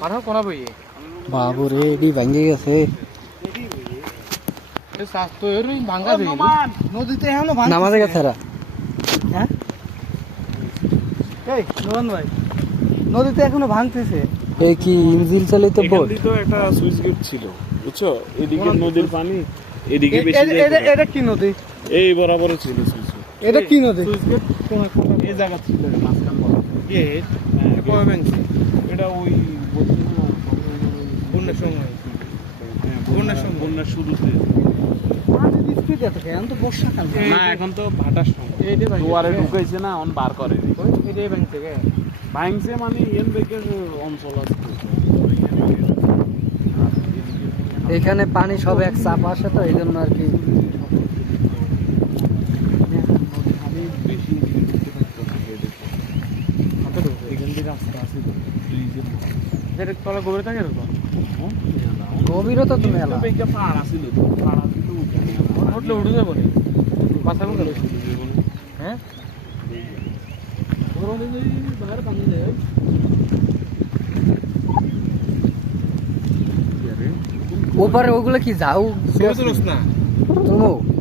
পাঠাও কোনা বই বাবু রে এডি ভাঙ্গে গেছে এ স্বাস্থ্য এর ভাঙা দেই নদীতে এখনো ভাঙা নামাজে গেছে এরা হ্যাঁ এই নোমান ভাই নদীতে এখনো ভাঙতেছে এই কি ইঞ্জিল চালিত বোট এখানে তো একটা সুইচ গেট ছিল বুঝছো এদিকে নদীর পানি এদিকে বেশি এটা কি নদী এই বরাবর ছিল সুইচ এটা কি নদী সুইচ গেট এই জায়গা ছিল মাঝখান বরাবর গেট কবে ভাঙছে এটা ওই বন্যার সময় বন্যার শুরুতে এখন তো বর্ষাকাল না এখন তো ভাটার সময় এইটাই ভাঙছে দুয়ারে ঢুকাইছে না অন বার করে এইটাই ভাঙছে কে ভাঙছে মানে এন থেকে অঞ্চল আছে এখানে পানি সব এক চাপ আসে তো এই জন্য আর কি এখান থেকে রাস্তা আছে তো ব্রিজের মতো যেটা তলা গভীর থাকে এরকম গভীরতা তো মেলা পাড় আছিল তো পাড় আছিল তো উঠানে উঠলে উঠে যাবো নি বাসা কোন হ্যাঁ বাইরে পানি দেয় ওপারে ওগুলো কি যাও ছবি তুলস না তুমি